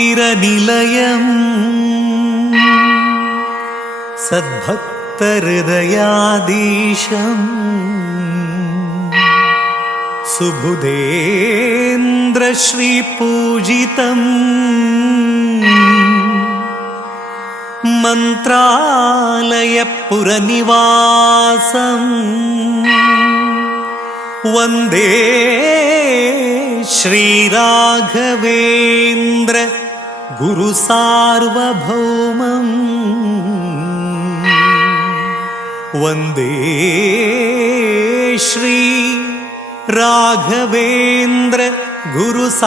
काननतीरनिलयम् सद्भक्तहृदयाधीशम् सुबुधेन्द्रश्रीपूजितम् मन्त्रालयपुरनिवासम् वन्दे श्रीराघवेन्द्र गुरुसार्वभौमम् वन्दे श्री राघवेन्द्र गुरुसार्वभौमम्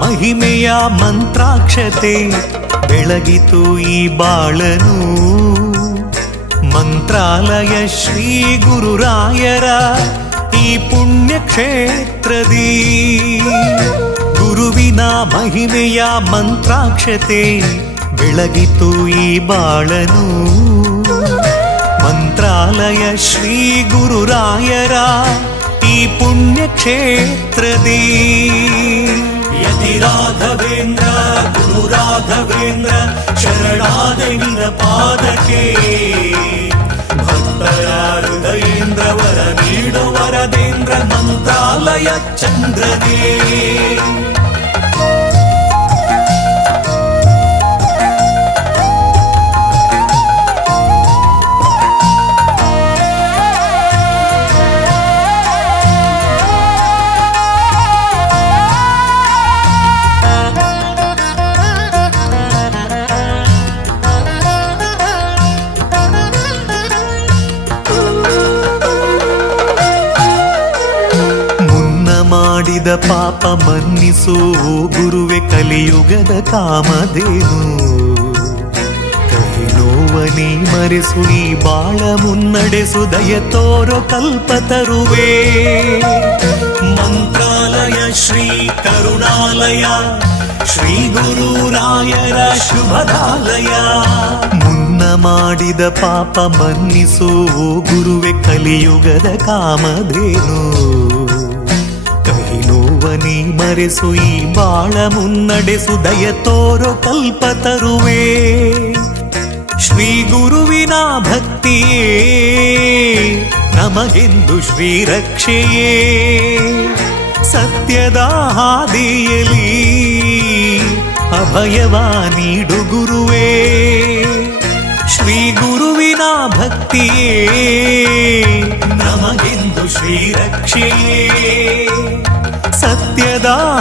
ಮಹಿಮೆಯ ಮಂತ್ರಾಕ್ಷತೆ ಬೆಳಗಿತು ಈ ಬಾಳನು. ಮಂತ್ರಾಲಯ ಶ್ರೀ ಗುರುರಾಯರ ಈ ಪುಣ್ಯ ಕ್ಷೇತ್ರದಿ ಗುರುವಿನ ಮಹಿಮೆಯ ಮಂತ್ರಾಕ್ಷತೆ ಬೆಳಗಿತು ಈ ಬಾಳನು. ಮಂತ್ರಾಲಯ ಶ್ರೀ ಗುರುರಾಯರ ಈ ಪುಣ್ಯ ಕ್ಷೇತ್ರದಿ ಯತಿ ರಾಘವೇಂದ್ರ ಗುರು ರಾಘವೇಂದ್ರ ಶರಣಾದ ನಿನ್ನ ಪಾದಕ್ಕೆ ಭಕ್ತರ ಹೃದಯೇಂದ್ರ ವರ ನೀಡು ವರದೇಂದ್ರ ಮಂತ್ರಾಲಯ ಚಂದ್ರನೇ ಮಾಡಿದ ಪಾಪ ಮನ್ನಿಸು, ಗುರುವೆ ಕಲಿಯುಗದ ಕಾಮದೇನು ಕಹಿ ನೋವನಿ ಮರೆಸು ಬಾಳ ಮುನ್ನಡೆಸು, ದಯ ತೋರೋ ಕಲ್ಪ ತರುವೆ. ಮಂತ್ರಾಲಯ ಶ್ರೀ ಕರುಣಾಲಯ, ಶ್ರೀ ಗುರುರಾಯರ ಶುಭದಾಲಯ. ಮುನ್ನ ಮಾಡಿದ ಪಾಪ ಮನ್ನಿಸು, ಗುರುವೆ ಕಲಿಯುಗದ ಕಾಮಧೇನು. ನೋವನಿ ಮರೆಸು, ಈ ಬಾಳ ಮುನ್ನಡೆಸು, ದಯ ತೋರೋ, ಕಲ್ಪ ತರುವೆ. ಶ್ರೀ ಗುರುವಿನ ಭಕ್ತಿಯೇ, ನಮಗೆಂದು ಶ್ರೀ ರಕ್ಷೆಯೇ. ಸತ್ಯದ ಹಾದಿಯಲಿ ಅಭಯವ ನೀಡು ಗುರುವೇ. ಶ್ರೀ ಗುರುವಿನ ಭಕ್ತಿಯೇ, ನಮಗೆಂದು ಶ್ರೀ ರಕ್ಷೆಯೇ.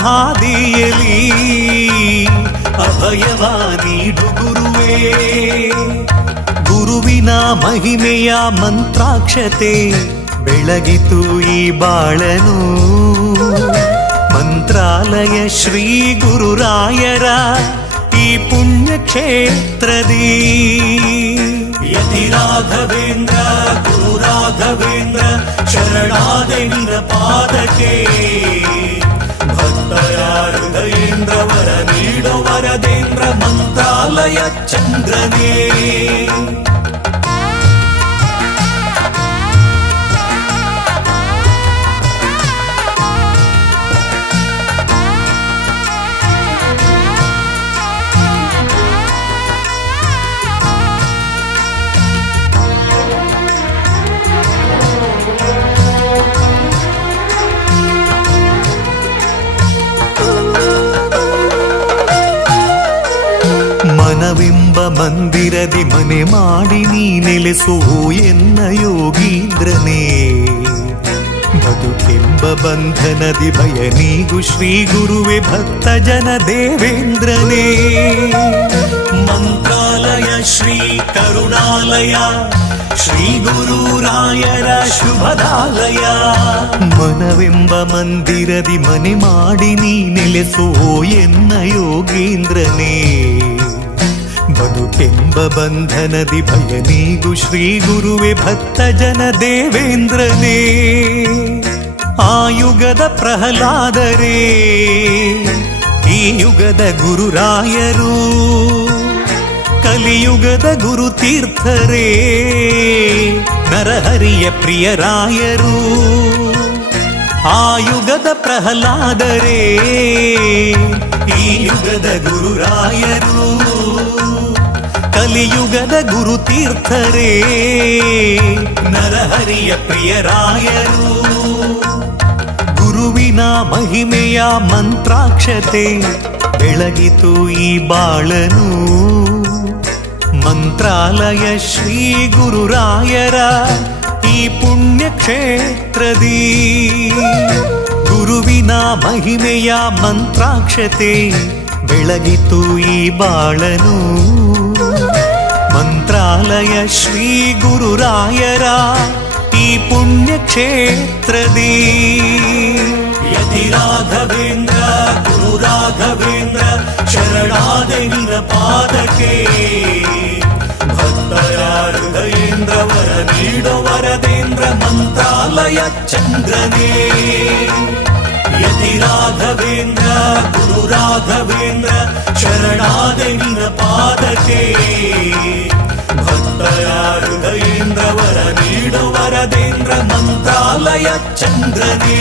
ಹಾದಿಯಲಿ ಅಭಯವ ನೀಡು ಗುರುವೇ ಗುರುವಿನ ಮಹಿಮೆಯ ಮಂತ್ರಾಕ್ಷತೆ ಬೆಳಗಿತು ಈ ಬಾಳನು. ಮಂತ್ರಾಲಯ ಶ್ರೀ ಗುರುರಾಯರ ಈ ಪುಣ್ಯಕ್ಷೇತ್ರದಿ. ಯತಿ ರಾಘವೇಂದ್ರ ಗುರು ರಾಘವೇಂದ್ರ ಶರಣಾದ ನಿನ್ನ శారదేంద్ర మంత్రాలయ చంద్రనే. ಮಂದಿರದಿ ಮನೆ ಮಾಡಿ ನೀ ನೆಲೆಸು ಎನ್ನ ಯೋಗೀಂದ್ರನೇ ಬದುಕೆಂಬ ಬಂಧನದಿ ಭಯ ನೀಗು ಶ್ರೀ ಗುರುವೆ ಭಕ್ತ ಜನ ದೇವೇಂದ್ರನೇ ಮಂತ್ರಾಲಯ ಶ್ರೀ ಕರುಣಾಲಯ ಶ್ರೀ ಗುರುರಾಯರ ಶುಭದಾಲಯ ಮನವೆಂಬ ಮಂದಿರದಿ ಮನೆ ಮಾಡಿ ನೀ ನೆಲೆಸೋ ಎನ್ನ ಯೋಗೀಂದ್ರನೇ ಬದುಕೆಂಬ ಬಂಧನದಿ ಭಯ ನೀಗು ಶ್ರೀ ಗುರುವೆ ಭಕ್ತ ಜನ ದೇವೇಂದ್ರನೇ. ಆಯುಗದ ಯುಗದ ಪ್ರಹ್ಲಾದರೇ, ಈ ಯುಗದ ಗುರುರಾಯರು, ಕಲಿಯುಗದ ಗುರು ತೀರ್ಥರೇ ನರಹರಿಯ ಪ್ರಿಯರಾಯರು, ಆಯುಗದ ಯುಗದ ಪ್ರಹ್ಲಾದರೇ, ಈ ಯುಗದ ಗುರುರಾಯರು ಕಲಿಯುಗದ ಗುರು ತೀರ್ಥರೇ. ನರಹರಿಯ ಪ್ರಿಯರಾಯರು. ಗುರುವಿನ ಮಹಿಮೆಯ ಮಂತ್ರಾಕ್ಷತೆ ಬೆಳಗಿತು ಈ ಬಾಳನು. ಮಂತ್ರಾಲಯ ಶ್ರೀ ಗುರುರಾಯರ ಈ ಪುಣ್ಯ ಕ್ಷೇತ್ರದಿ ಗುರುವಿನ ಮಹಿಮೆಯ ಮಂತ್ರಾಕ್ಷತೆ ಬೆಳಗಿತು ಈ ಬಾಳನು. मन्त्रालय श्रीगुरुरायरा ती पुण्यक्षेत्रदी यदि राघवेन्द्र गुरुराघवेन्द्र शरणादयिन पादके भक्तयारुदयेन्द्र वरदीडो वरदेन्द्र मन्त्रालय चन्द्रने यदि राघवेन्द्र गुरुराघवेन्द्र शरणादयिन पादके ಹೃದಯೇಂದ್ರ ವರ ನೀಡು ವರದೇಂದ್ರ ಮಂತ್ರಾಲಯ ಚಂದ್ರನೇ